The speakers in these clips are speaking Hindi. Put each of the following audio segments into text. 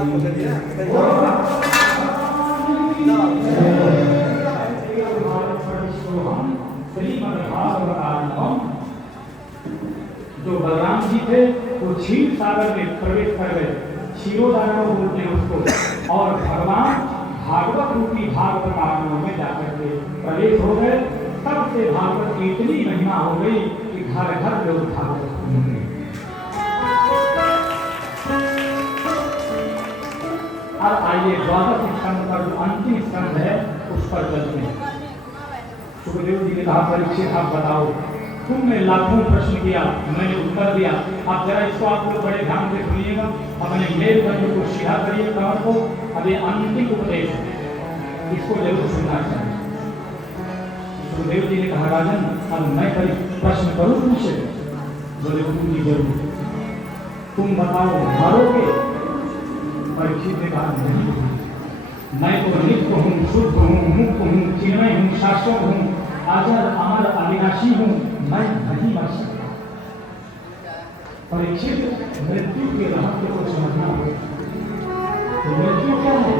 जो बलराम जी थे वो क्षीर सागर में प्रवेश कर गए, क्षीरोदारा बोलते हैं उसको, और भगवान भागवत रूपी भागवत आगमन में जाकर के प्रवेश हो गए। तब से भागवत की इतनी महिमा हो गई कि घर घर लोग भागवत सुन गए। अब आइए द्वादश स्कंद पर जो अंतिम स्कंद है उस पर चलते हैं। सुखदेव जी ने कहा, परीक्षित आप बताओ, तुमने लाखों प्रश्न किया, मैंने उत्तर दिया, अब जरा इसको आप लोग बड़े ध्यान से सुनिएगा, अपने मेरुदंड को सीधा करिए कमर को। अब ये अंतिम उपदेश है, इसको जरूर सुनना चाहिए। सुखदेव जी ने कहा, राजन अब मैं प्रश्न करूं तुमसे? बोले तुम जी जरूर। तुम बताओ मरोगे? परीक्षित ने कहा, नहीं, मैं तो नित्य हूँ, शुद्ध हूँ, मुक्त हूँ, चिन्मय हूँ, शाश्वत हूँ, अजर अमर अविनाशी हूँ, मैं नहीं मर सकता। परीक्षित मृत्यु के रहस्य को समझना हो। तो मृत्यु क्या है?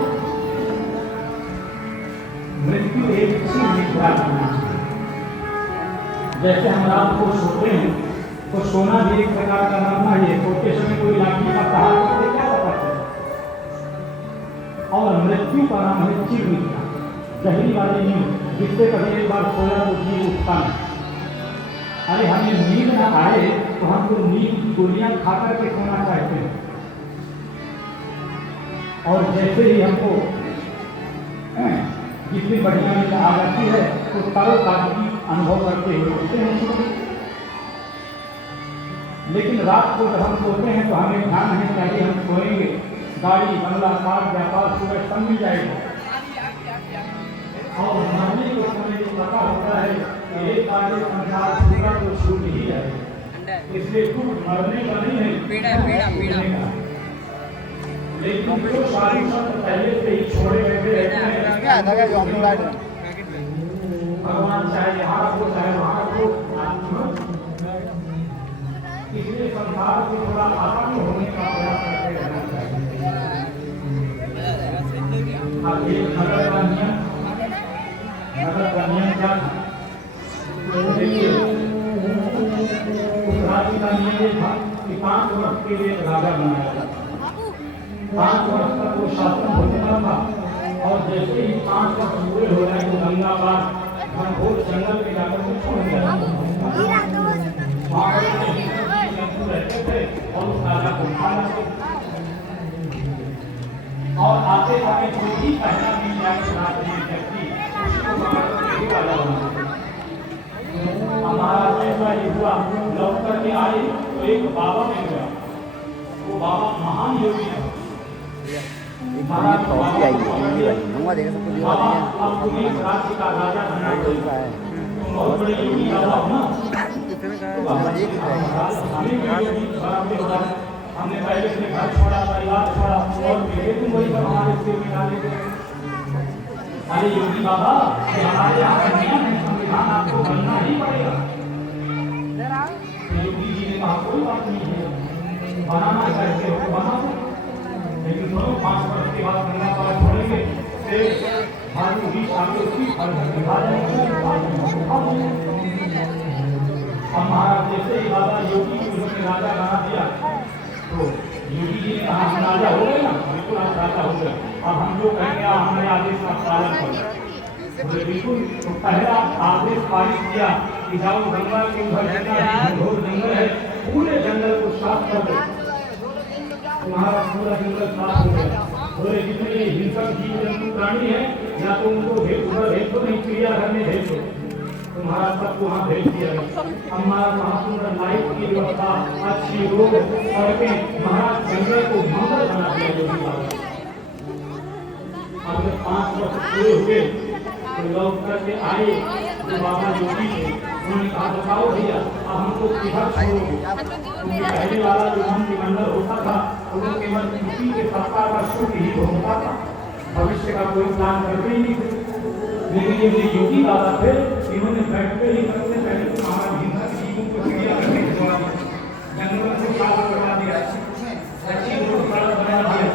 मृत्यु एक चीज निद्रा करना चाहिए। जैसे हम रात को सोते हैं तो सोना भी एक प्रकार का मरना ही है। सोते समय कोई लाठी का प्रहार करते क्या पता चले। और मृत्यु का नाम है चिर निद्रा, गहरी वाली नींद, जिससे कभी एक बार सोया तो जीव उठता नहीं। अरे हमें नींद ना आए तो हम तो नींद की गोलियां खाकर के सोना चाहते हैं। और जैसे ही हमको जितनी बढ़िया नींद आ जाती है तो तरोताजगी अनुभव करते हुए उठते हैं। लेकिन रात को जब हम सोते हैं तो हमें ध्यान है चाहिए हम सोएंगे, गाड़ी बंगला कार व्यापार सुबह सब मिल जाएगा। और मरने को समय ये पता होता है कि एक कार्य संसार पूरा तो छूट ही जाएगा, इसलिए तू मरने का नहीं है, पीड़ा का। लेकिन जो सारी सब पहले से ही छोड़े बैठे रहते हैं, भगवान चाहे यहाँ रखो चाहे वहाँ रखो, इसलिए संसार से थोड़ा आतंक होने का प्रयास करते रहना चाहिए। अब एक नगर का नियम क्या देखिए, उस राज्य का नियम ये था कि 5 वर्ष के लिए राजा बनाया था। 5 वर्ष तक वो शासन होता था, और जैसे ही 5 वर्ष पूरे हो जाए तो गंगा पार घनघोर जंगल में जाकर के छोड़ दिया। रहते थे और उस राजा को खाना और आते समय जो भी पहला मिल जाए व्यक्ति हमारा ऐसा ही हुआ। लौट करके आए तो एक बाबा मिल गया, वो बाबा महान योगी है। बाबा अब पुलिस राज्य का राजा बना बहुत बड़े योगी बाबा ना। हमने पहले से घर छोड़ा, परिवार छोड़ा और फिर तुम वही हमारे सिर में डाले। अरे योगी बाबा, हमारे यहाँ का नियम है, संविधान आपको बनना ही पड़ेगा। योगी जी ने कहा कोई बात नहीं है, बनाना चाहते हो बना, लेकिन दोनों 5 वर्ष के बाद गंगा पार छोड़ेंगे, फिर भालू भी आगे उसकी फल दिखा जाएंगे। अब महाराज जैसे ही बाबा योगी को उन्होंने राजा बना दिया तो योगी जी ने कहा हम राजा हो गए ना, बिल्कुल आप राजा हो गए, अब हम जो कहेंगे हमारे आदेश का पालन करो। बिल्कुल तो पहला आदेश पारित किया कि जाओ गंगा के उधर जितना घोर जंगल है पूरे जंगल को साफ कर दो। तुम्हारा पूरा जंगल साफ हो गया। बोले जितने हिंसक जीव जंतु प्राणी है या तो उनको उधर भेज दो, नहीं चिड़ियाघर में भेज दो, तुम्हारा सबको वहाँ भेज दिया गया। हमारा वहाँ सुंदर लाइट की व्यवस्था, अच्छी रोड, सड़कें, महाराज जंगल को मंगल बना दिया योगी बाबा। अब जब 5 वर्ष पूरे हुए तो लौट करके आए तो बाबा योगी थे, उन्होंने कहा बताओ भैया अब हमको किधर छोड़ोगे? क्योंकि पहले वाला जो मंत्रिमंडल होता था वो केवल किसी के सत्ता का सुख ही होता था, भविष्य का कोई प्लान करते ही नहीं थे। लेकिन ये जो योगी बाबा थे इन्होंने बैठते ही सबसे पहले तो हमारा हिंसा जीवों को चिड़ियाघर में भिजवा दिया, जंगलों को साफ करवा दिया, अच्छी रोड सड़क बना दिया,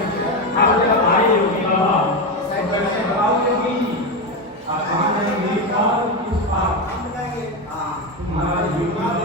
युगाद